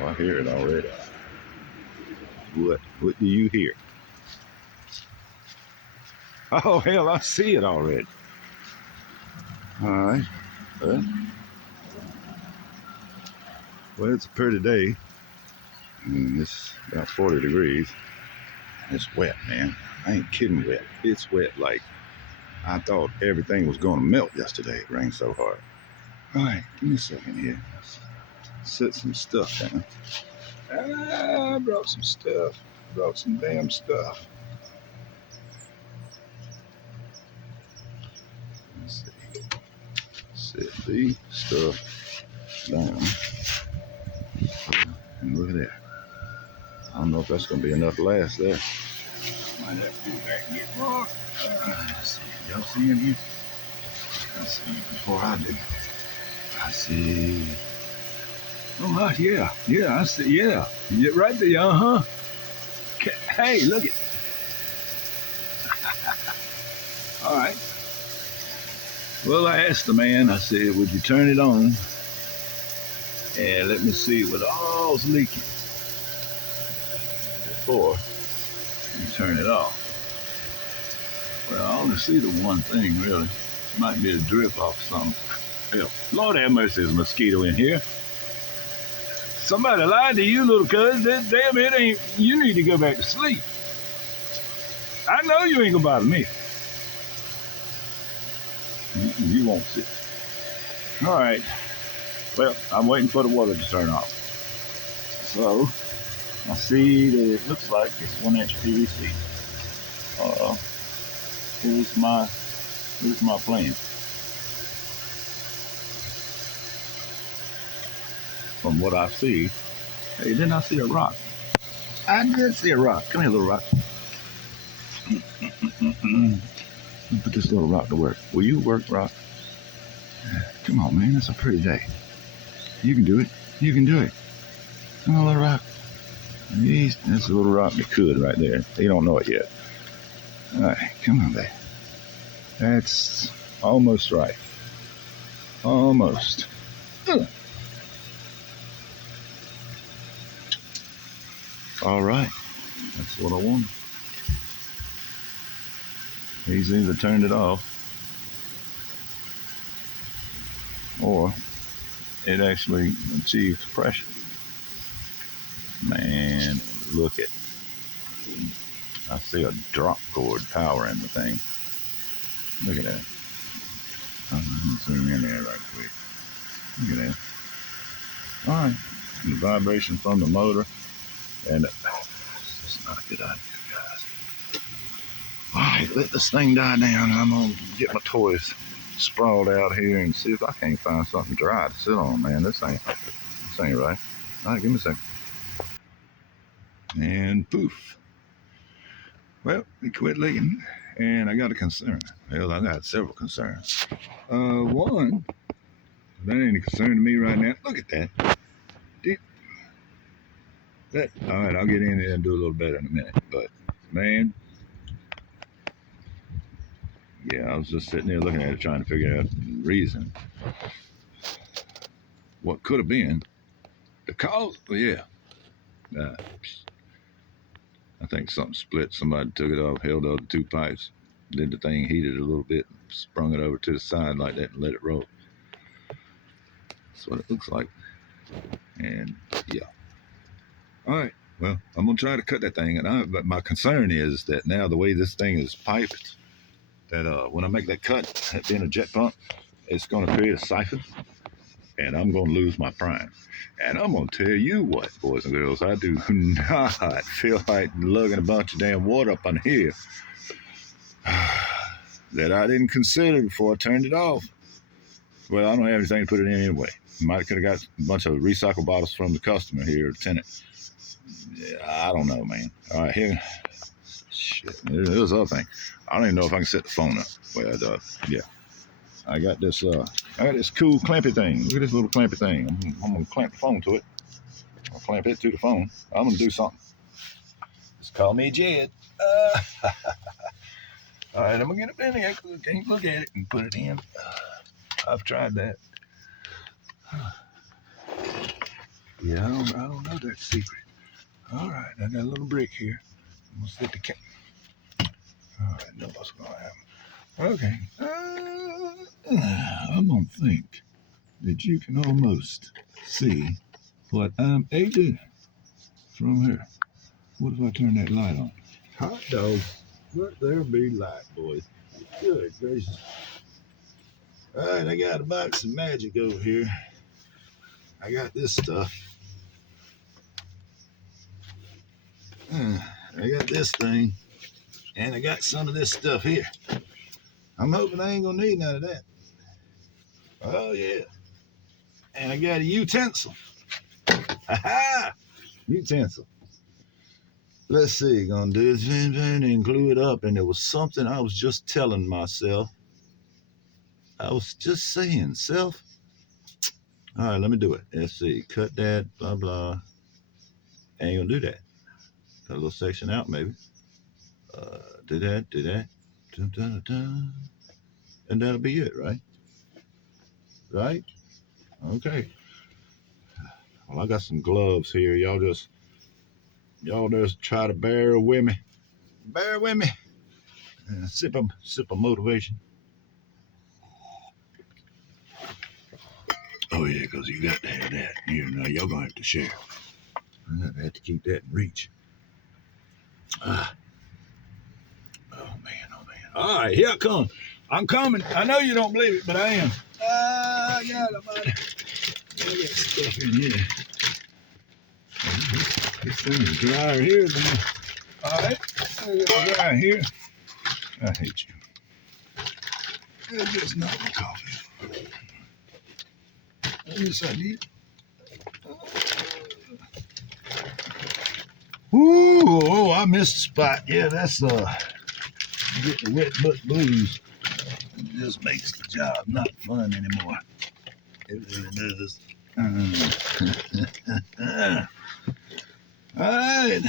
Oh, I hear it already. What do you hear? Oh, hell, I see it already. All right. Well, it's a pretty day. And it's about 40 degrees. It's wet, man. I ain't kidding wet. It's wet like I thought everything was going to melt yesterday. It rained so hard. All right, give me a second here. Let's set some stuff down. I brought some stuff. Brought some damn stuff. Let's see. Set the stuff down. And look at that. I don't know if that's going to be enough to last there. Might have to go back and get more. Let's see. Y'all see in here? Let's see before I do. I see. Oh, yeah. Yeah, I see. Yeah. Yeah, right there. Uh-huh. Hey, look it. All right. Well, I asked the man, I said, would you turn it on? And let me see what all's leaking before you turn it off. Well, I only see the one thing, really. Might be a drip off something. Hell, Lord have mercy, there's a mosquito in here. Somebody lied to you, little cuz. Damn, it ain't. You need to go back to sleep. I know you ain't gonna bother me. You won't sit. All right. Well, I'm waiting for the water to turn off. So, I see that it looks like it's 1-inch PVC. Here's my plan. From what I see, hey, didn't I see a rock? I did see a rock. Come here, little rock. Put this little rock to work. Will you work, rock? Come on, man. It's a pretty day. You can do it. You can do it. Come on, little rock. That's a little rock that could right there. They don't know it yet. All right, come on, babe. That's almost right. Almost. All right. That's what I want. He's either turned it off or it actually achieved pressure. Man, look at. I see a drop cord powering the thing. Look at that. I'm going to zoom in there right quick. Look at that. All right. The vibration from the motor. And it's not a good idea, guys. All right, let this thing die down. I'm going to get my toys sprawled out here and see if I can't find something dry to sit on, man. This ain't right. All right, give me a second. And poof. Well, it quit leaking, and I got a concern. Well, I got several concerns. One, that ain't a concern to me right now. Look at that. All right, I'll get in there and do a little better in a minute. But, man, yeah, I was just sitting there looking at it, trying to figure out the reason. What could have been the cause? Well, yeah. I think something split. Somebody took it off, held up the two pipes, did the thing, heated it a little bit, sprung it over to the side like that and let it roll. That's what it looks like. And yeah. All right. Well, I'm gonna try to cut that thing. But my concern is that now the way this thing is piped, that when I make that cut, that being a jet pump, it's gonna create a siphon, and I'm gonna lose my prime. And I'm gonna tell you what, boys and girls, I do not feel like lugging a bunch of damn water up on here that I didn't consider before I turned it off. Well, I don't have anything to put it in anyway. Might could have got a bunch of recycle bottles from the customer here, the tenant. Yeah, I don't know, man. All right, here. Shit, there's other thing. I don't even know if I can set the phone up. Well, yeah. I got this cool clampy thing. Look at this little clampy thing. I'm gonna clamp the phone to it. I'll clamp it to the phone. I'm gonna do something. Just call me Jed. All right, I'm gonna get up in here because I can't look at it and put it in. I've tried that. Yeah, I don't know that secret. All right, I got a little brick here. I'm gonna set the cat. All right, know what's gonna happen. Okay. I'm gonna think that you can almost see what I'm able from here. What if I turn that light on? Hot dog. Let there be light, boys. Good gracious. All right, I got a box of magic over here. I got this stuff. I got this thing, and I got some of this stuff here. I'm hoping I ain't gonna need none of that. Oh yeah. And I got a utensil. Ha-ha! Utensil. Let's see, gonna do this and glue it up. And there was something I was just telling myself. I was just saying, self. All right, let me do it. Let's see, cut that, blah, blah. Ain't gonna do that. Cut a little section out, maybe. Do that. Dun, dun, dun. And that'll be it, right? Right? Okay. Well, I got some gloves here. Y'all just try to bear with me. Bear with me. Sip of motivation. Oh yeah, because you got to have that. You know, y'all gonna have to share. I have to keep that in reach. Oh man. All right, here I come. I'm coming. I know you don't believe it, but I am. I got stuff in here. This thing is drier here than me. All right, it's dry here. I hate you. It's just not the coffee. Yes, I need. Ooh, oh, I missed the spot. Yeah, that's get the wet butt blues. It just makes the job not fun anymore. It really does. All right.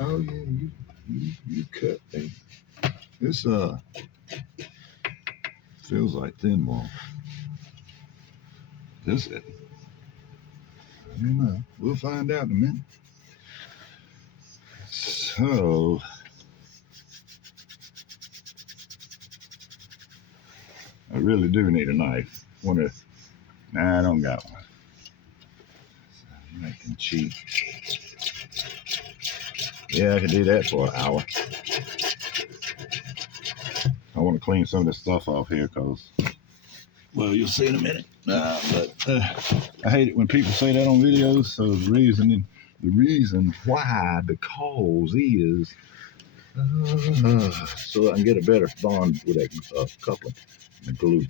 Oh yeah, you cut me. This feels like thin wall. This it. I don't know. We'll find out in a minute. So I really do need a knife. Nah, I don't got one. Making cheap. Yeah, I could do that for an hour. I want to clean some of this stuff off here because, well, you'll see in a minute. But I hate it when people say that on videos. So the reason why, because is so I can get a better bond with that coupling, the glue.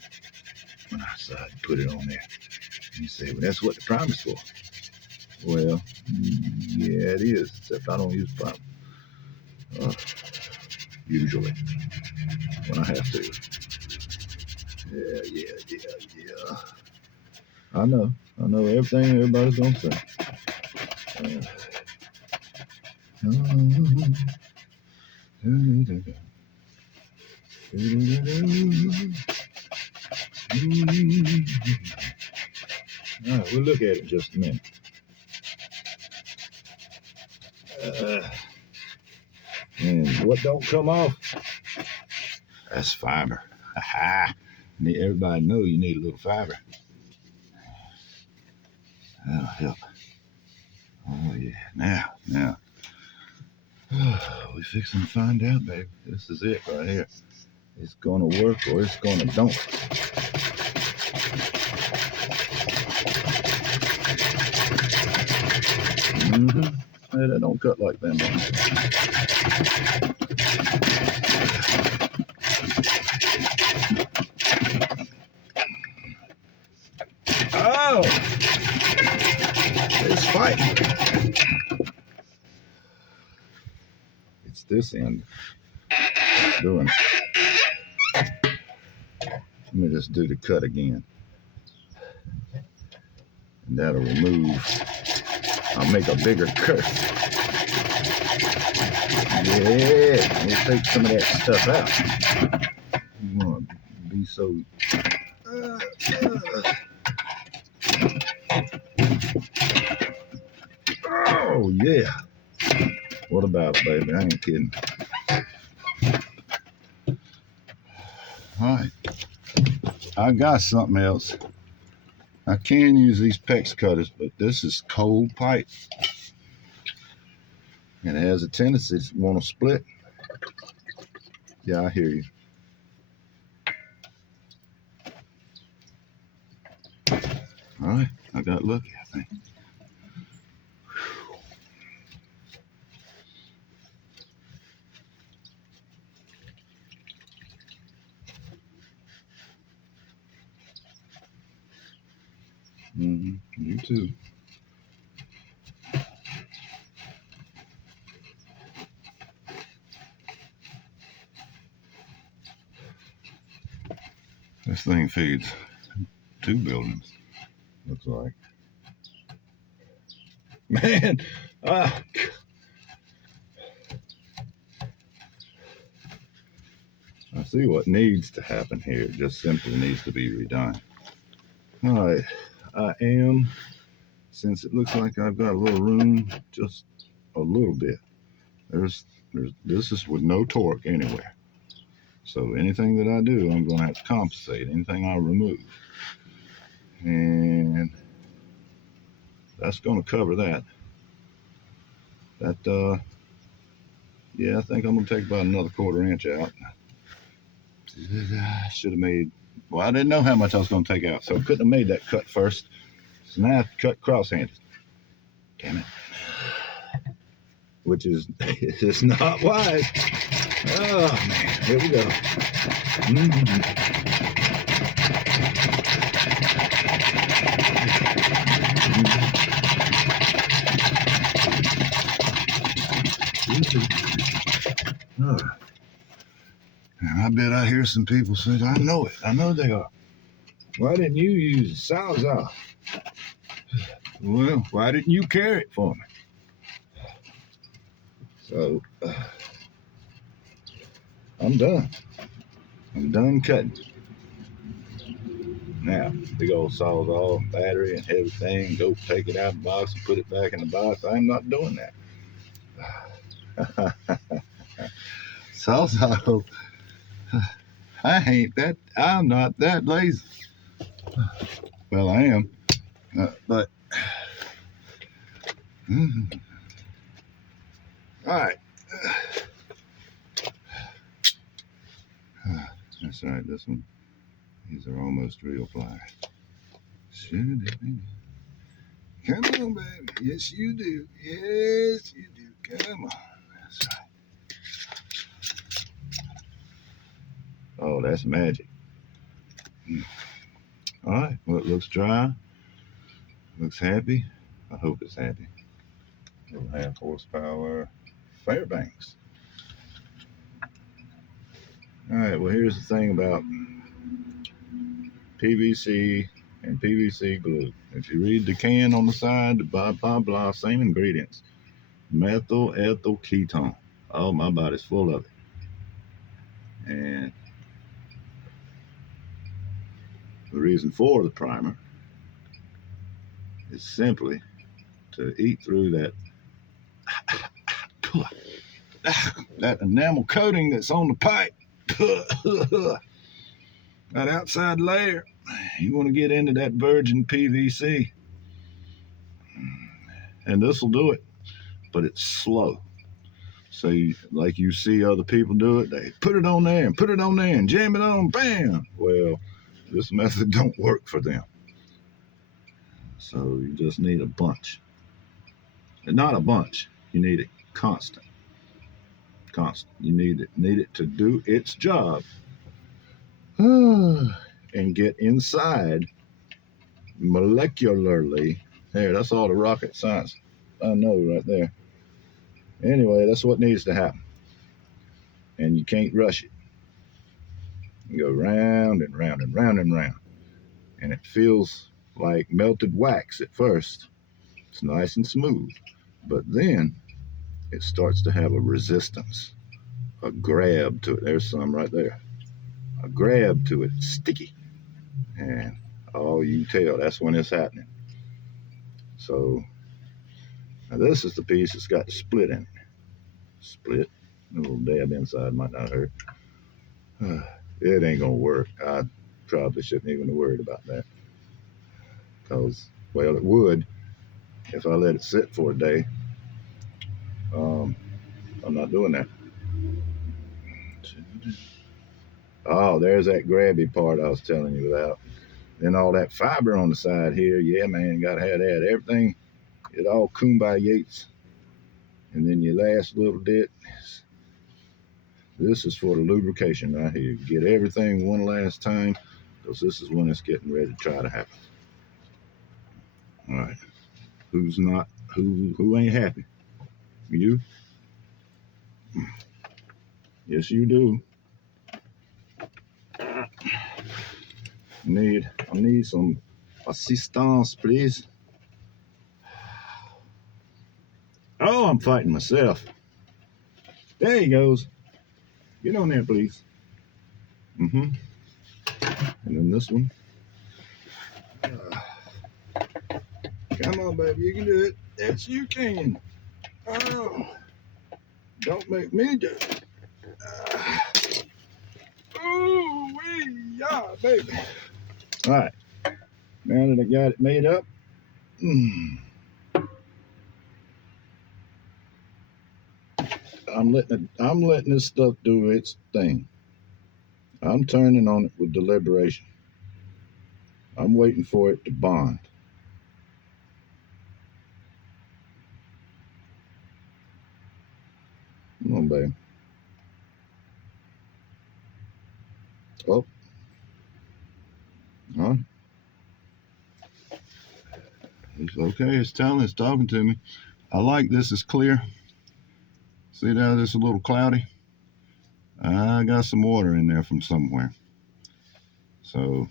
When I decide to put it on there, you say, well, that's what the primer's for. Well, yeah, it is, except I don't use primer. Usually, when I have to. Yeah. I know everything everybody's gonna say. All right, we'll look at it in just a minute. And what don't come off? That's fiber. Everybody know you need a little fiber. That'll help. Oh yeah. Now. We fixing to find out, baby. This is it right here. It's gonna work or it's gonna don't. Hey, that don't cut like that, man. Oh! It's fighting. It's this end. It's doing it. Let me just do the cut again. And that'll remove. I'll make a bigger cut. Yeah. we'll take some of that stuff out. You want to be so... Oh, yeah. What about it, baby? I ain't kidding. All right. I got something else. I can use these PEX cutters, but this is cold pipe. And it has a tendency to want to split. Yeah, I hear you. All right. I got lucky, I think. You too. This thing feeds 2 buildings, looks like. Man, I see what needs to happen here. It just simply needs to be redone. All right, since it looks like I've got a little room, just a little bit. This is with no torque anywhere. So anything that I do, I'm going to have to compensate. Anything I remove. And that's going to cover that. Yeah, I think I'm going to take about another 1/4 inch out. I should have made, well, I didn't know how much I was going to take out, so I couldn't have made that cut first. So now I have to cut cross-handed. Damn it. Which is, it's not wise. Oh, man, here we go. I bet I hear some people say, I know it. I know they are. Why didn't you use a Sawzall? Well, why didn't you carry it for me? So, I'm done. I'm done cutting. Now, big old Sawzall, battery and everything, go take it out of the box and put it back in the box. I'm not doing that. Sawzall, I'm not that lazy. Well, I am, but all right. That's all right. This one, these are almost real pliers. Come on, baby. Yes, you do. Yes, you do. Come on. That's right. Oh, that's magic. All right. Well, it looks dry. Looks happy. I hope it's happy. Little 1/2 horsepower Fairbanks. All right. Well, here's the thing about PVC and PVC glue. If you read the can on the side, blah, blah, blah, same ingredients. Methyl ethyl ketone. Oh, my body's full of it. And the reason for the primer is simply to eat through that enamel coating that's on the pipe. That outside layer. You want to get into that virgin PVC. And this will do it, but it's slow. So like you see other people do it, they put it on there and put it on there and jam it on, bam. Well, this method don't work for them. So you just need a bunch. And not a bunch, you need it constant. You need it to do its job. And get inside molecularly. There, that's all the rocket science I know right there. Anyway, that's what needs to happen. And you can't rush it. You go round and round and round and round. And it feels like melted wax at first. It's nice and smooth. But then it starts to have a resistance. a grab to it. There's some right there. A grab to it, sticky. And oh, you tell, that's when it's happening. So now this is the piece that's got the split in it. Split. A little dab inside might not hurt. It ain't gonna work. I probably shouldn't even have worried about that. Because, well, it would if I let it sit for a day. I'm not doing that. Oh, there's that grabby part I was telling you about. Then all that fiber on the side here, yeah, man, gotta have that. Everything, it all kumbayates. And then your last little bit, this is for the lubrication right here. Get everything one last time, because this is when it's getting ready to try to happen. All right, who ain't happy? You? Yes, you do. I need some assistance, please. Oh, I'm fighting myself. There he goes. Get on there, please. And then this one. Come on, baby, you can do it. Yes, you can. Oh, don't make me do it. Oh, yeah, baby. All right. Now that I got it made up, I'm letting this stuff do its thing. I'm turning on it with deliberation. I'm waiting for it to bond. Come on, baby. Oh. All right. It's okay. It's talking to me. I like this. It's clear. See that it's a little cloudy? I got some water in there from somewhere. So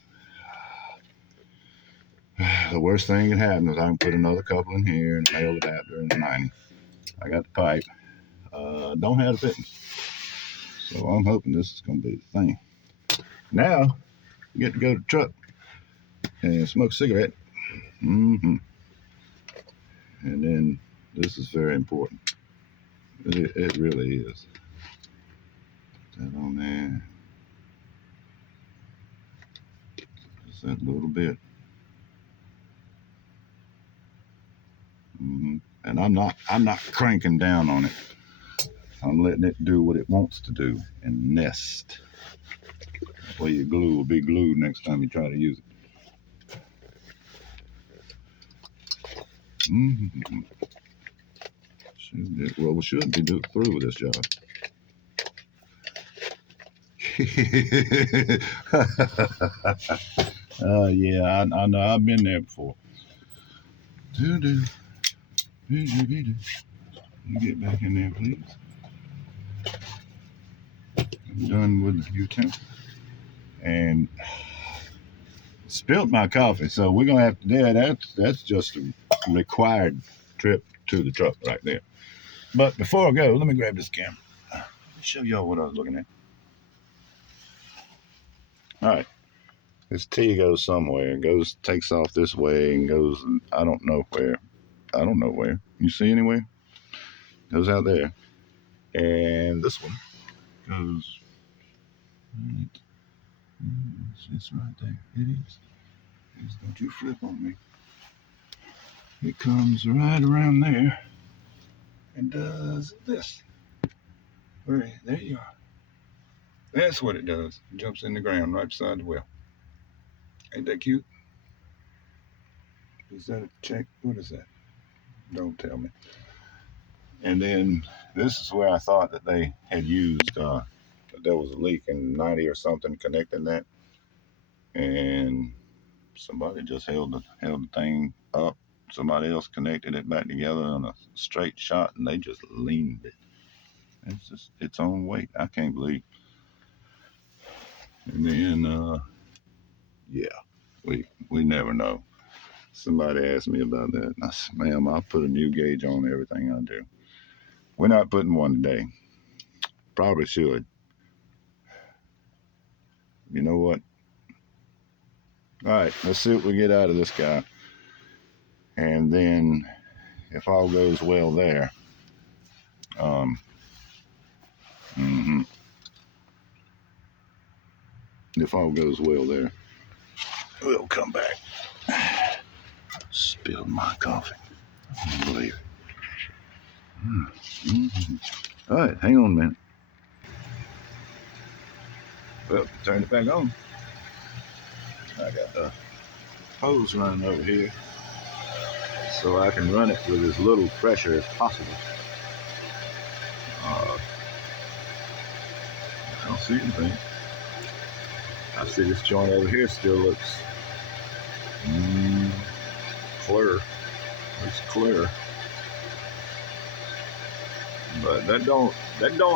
the worst thing that can happen is I can put another couple in here and a male adapter and a 90. I got the pipe. Don't have the fittings. So I'm hoping this is going to be the thing. Now, you get to go to the truck and smoke a cigarette. And then this is very important. It really is. Put that on there. Just that little bit. And I'm not cranking down on it. I'm letting it do what it wants to do and nest. That way your glue will be glued next time you try to use it. Well, we should be through with this job. Yeah, I know. I've been there before. You get back in there, please. I'm done with the utensil. And spilled my coffee, so we're gonna have to. Yeah, that's just a required trip to the truck right there. But before I go, let me grab this camera. Let me show y'all what I was looking at. All right, this T goes somewhere. It takes off this way and goes. I don't know where. You see anywhere? Goes out there, and this one goes. Right. It's right there. It is. Don't you flip on me. It comes right around there and does this. There you are. That's what it does. It jumps in the ground right beside the well. Ain't that cute? Is that a check? What is that? Don't tell me. And then this is where I thought that they had used, that there was a leak in 90 or something connecting that. And somebody just held the thing up. Somebody else connected it back together on a straight shot, and they just leaned it. It's just its own weight. I can't believe. And then, yeah, we never know. Somebody asked me about that. And I said, ma'am, I'll put a new gauge on everything I do. We're not putting one today. probably should. You know what? All right, let's see what we get out of this guy. And then, if all goes well there, um, mm-hmm, if all goes well there, we'll come back. Spilled my coffee. I don't believe it. Mm-hmm. All right, hang on a minute. Well, turn it back on. I got the hose running over here so I can run it with as little pressure as possible. I don't see anything. I see this joint over here still looks clear. Looks clear. But that don't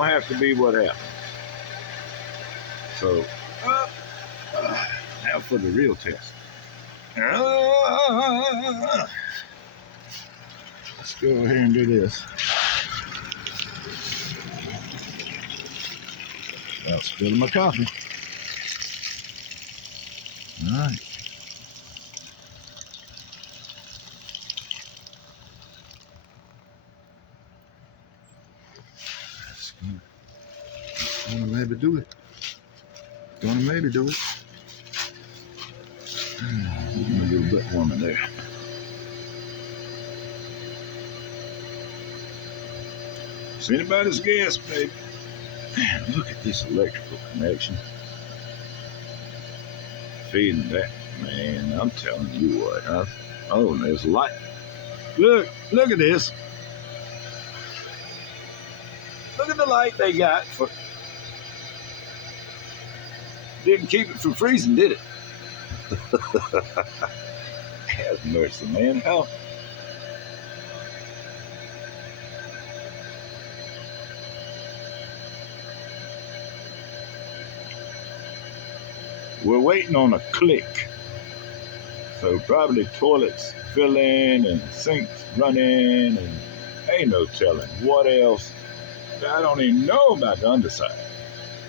have to be what happened. So now for the real test. Let's go ahead and do this. Without spilling my coffee. All right. Gonna maybe do it. We're gonna do a bit warmer there. It's anybody's guess, baby. Man, look at this electrical connection. Feeding that, man. I'm telling you what. Oh, there's light. Look at this. Look at the light they got. Didn't keep it from freezing, did it? Have mercy, man. How? We're waiting on a click. So probably toilets filling and sinks running and ain't no telling what else. I don't even know about the underside.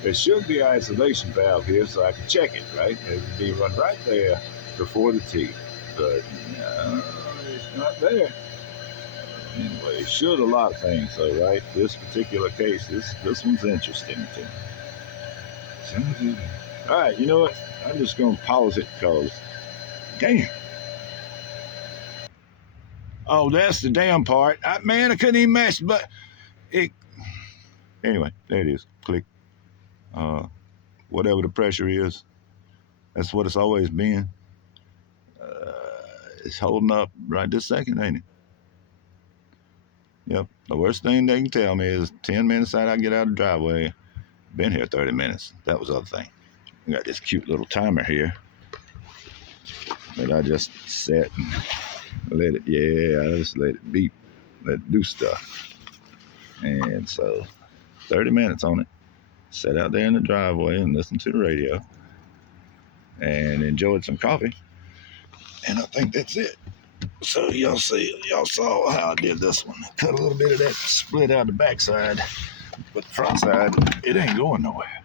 There should be an isolation valve here so I can check it, right? It would be run right there before the T. But no, it's not there. Anyway, it should a lot of things though, right? This particular case, this one's interesting to me. All right, you know what? I'm just gonna pause it because, damn. Oh, that's the damn part. Man, I couldn't even match, but it. Anyway, there it is. Click. Whatever the pressure is, that's what it's always been. It's holding up right this second, ain't it? Yep. The worst thing they can tell me is 10 minutes out I get out of the driveway. Been here 30 minutes. That was the other thing. We got this cute little timer here that I just set and let it, I just let it beep, let it do stuff. And so 30 minutes on it. Sat out there in the driveway and listened to the radio and enjoyed some coffee. And I think that's it. So y'all saw how I did this one. Cut a little bit of that split out the backside, but the front side, it ain't going nowhere.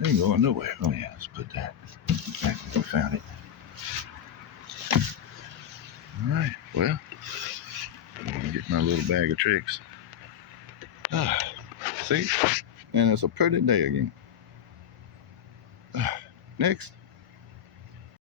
It ain't going nowhere. Oh yeah, let's put that back where we found it. All right, well, I'm gonna get my little bag of tricks. See? And it's a pretty day again. Next.